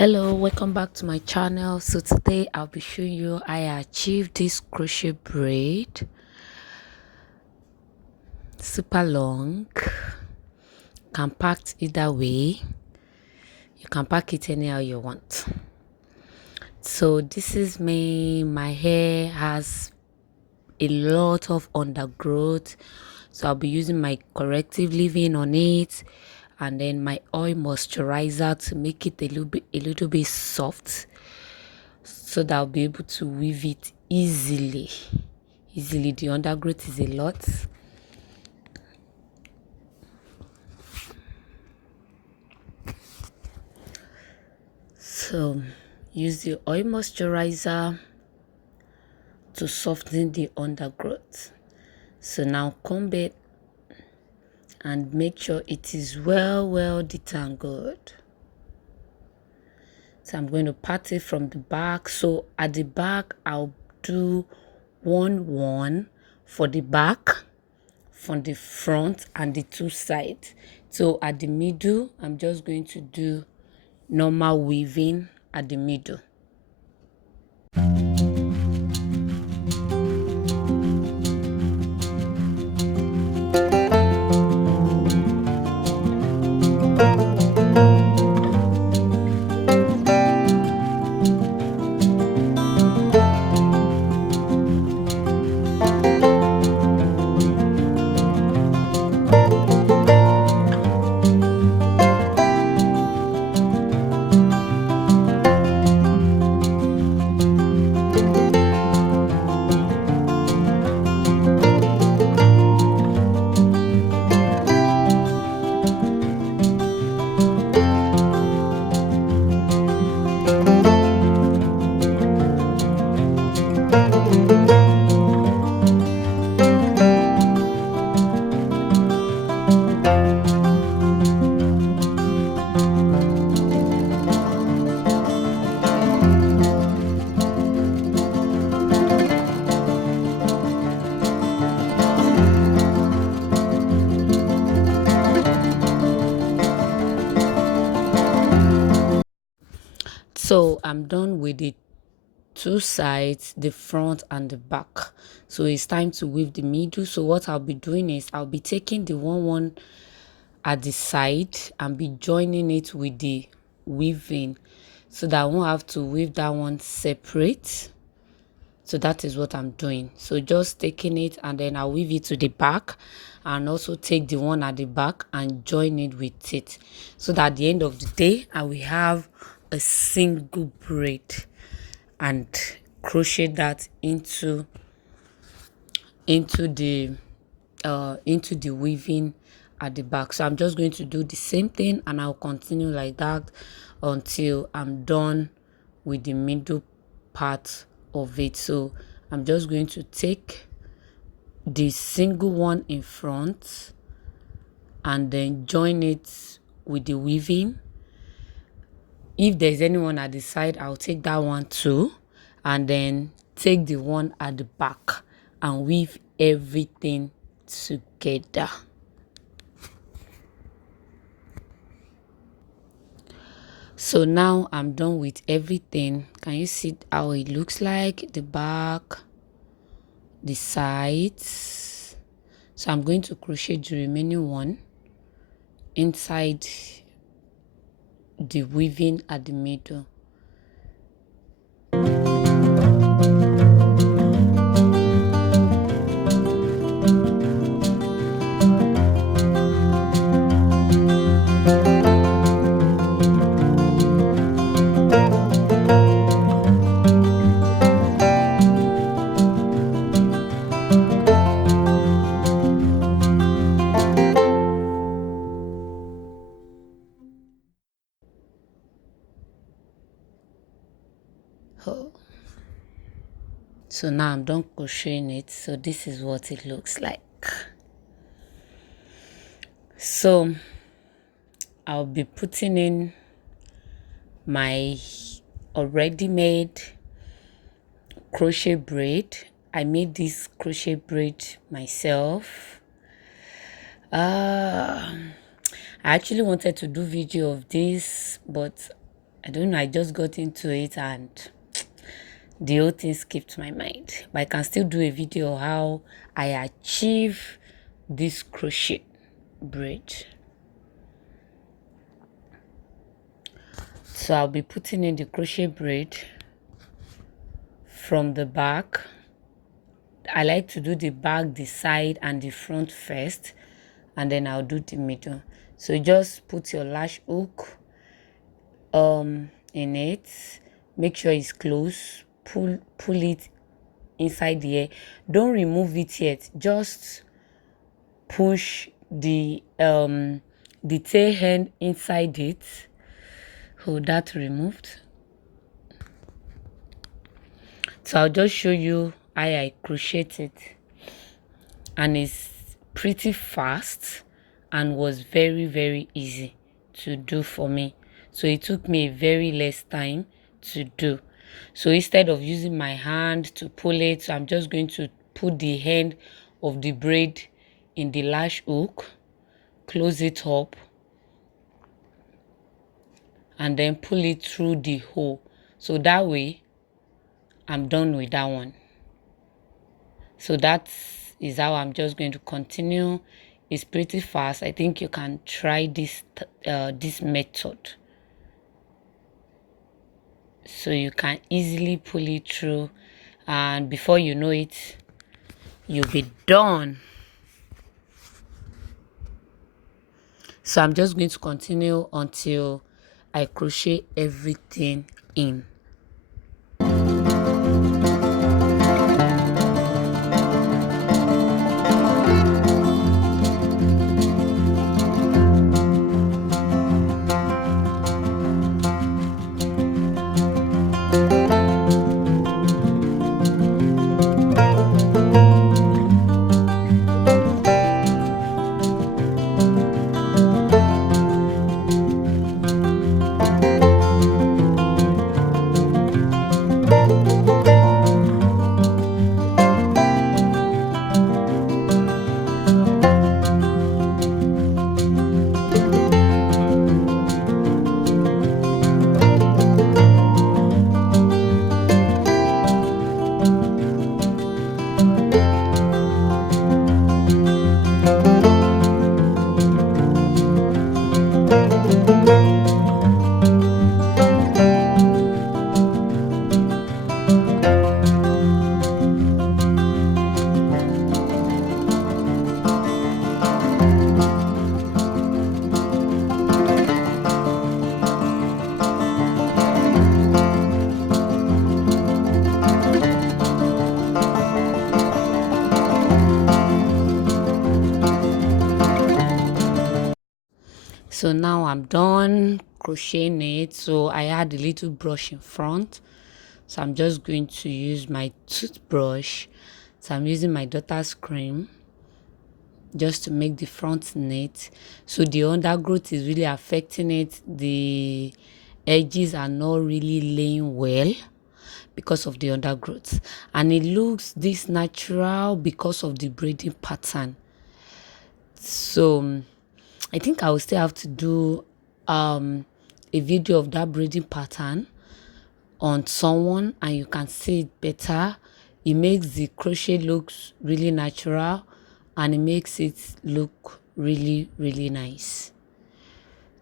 Hello, welcome back to my channel. So today I'll be showing you how I achieved this crochet braid. Super long, can pack either way. You can pack it anyhow you want. So this is me. My hair has a lot of undergrowth, so I'll be using my corrective leave-in on it, and then my oil moisturizer to make it a little bit soft, so that I'll be able to weave it easily. The undergrowth is a lot. So use the oil moisturizer to soften the undergrowth. So now comb it and make sure it is well detangled. So I'm going to part it from the back. So at the back I'll do 1 for the back, from the front and the two sides. So at the middle I'm just going to do normal weaving at the middle. So I'm done with the two sides, the front and the back. So it's time to weave the middle. So what I'll be doing is I'll be taking the one at the side and be joining it with the weaving, so that I won't have to weave that one separate. So that is what I'm doing. So just taking it and then I'll weave it to the back, and also take the one at the back and join it with it, so that at the end of the day I will have a single braid, and crochet that into the weaving at the back. So I'm just going to do the same thing, and I'll continue like that until I'm done with the middle part of it. So I'm just going to take the single one in front and then join it with the weaving. If there's anyone at the side, I'll take that one too, and then take the one at the back and weave everything together. So now I'm done with everything. Can you see how it looks like? The back, the sides. So I'm going to crochet the remaining one inside the weaving at the middle. Oh. So now I'm done crocheting it. So this is what it looks like. So I'll be putting in my already made crochet braid. I made this crochet braid myself. I actually wanted to do video of this, but I don't know, I just got into it and the whole thing skipped my mind. But I can still do a video of how I achieve this crochet braid. So I'll be putting in the crochet braid from the back. I like to do the back, the side, and the front first, and then I'll do the middle. So just put your lash hook in it, make sure it's close, pull it inside the hair. Don't remove it yet, just push the tail end inside it. Hold that removed. So I'll just show you how I crochet it, and it's pretty fast and was very easy to do for me. So it took me very less time to do. So instead of using my hand to pull it, so I'm just going to put the end of the braid in the lash hook, close it up, and then pull it through the hole. So that way I'm done with that one. So that is how I'm just going to continue. It's pretty fast. I think you can try this method. So you can easily pull it through, and before you know it, you'll be done. So I'm just going to continue until I crochet everything in. So now I'm done crocheting it. So I had a little brush in front, so I'm just going to use my toothbrush. So I'm using my daughter's cream just to make the front neat. So the undergrowth is really affecting it. The edges are not really laying well because of the undergrowth, and it looks this natural because of the braiding pattern. So I think I will still have to do a video of that braiding pattern on someone, and you can see it better. It makes the crochet looks really natural, and it makes it look really nice.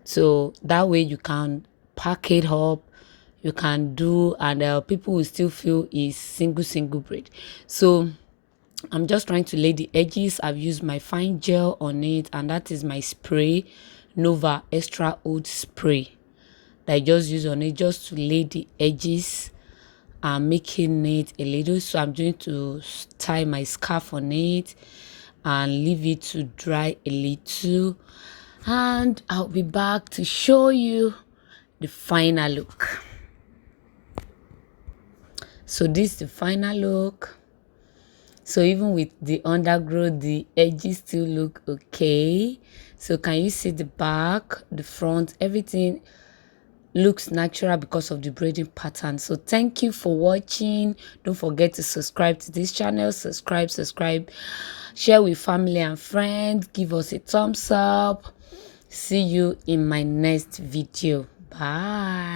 So that way you can pack it up, you can do, and people will still feel it's single braid. So I'm just trying to lay the edges. I've used my fine gel on it, and that is my spray, Nova Extra Old Spray, that I just use on it just to lay the edges and making it a little. So I'm going to tie my scarf on it and leave it to dry a little, and I'll be back to show you the final look. So this is the final look. So even with the undergrowth, the edges still look okay. So can you see the back, the front, everything looks natural because of the braiding pattern. So thank you for watching. Don't forget to subscribe to this channel. Subscribe, share with family and friends, give us a thumbs up. See you in my next video. Bye.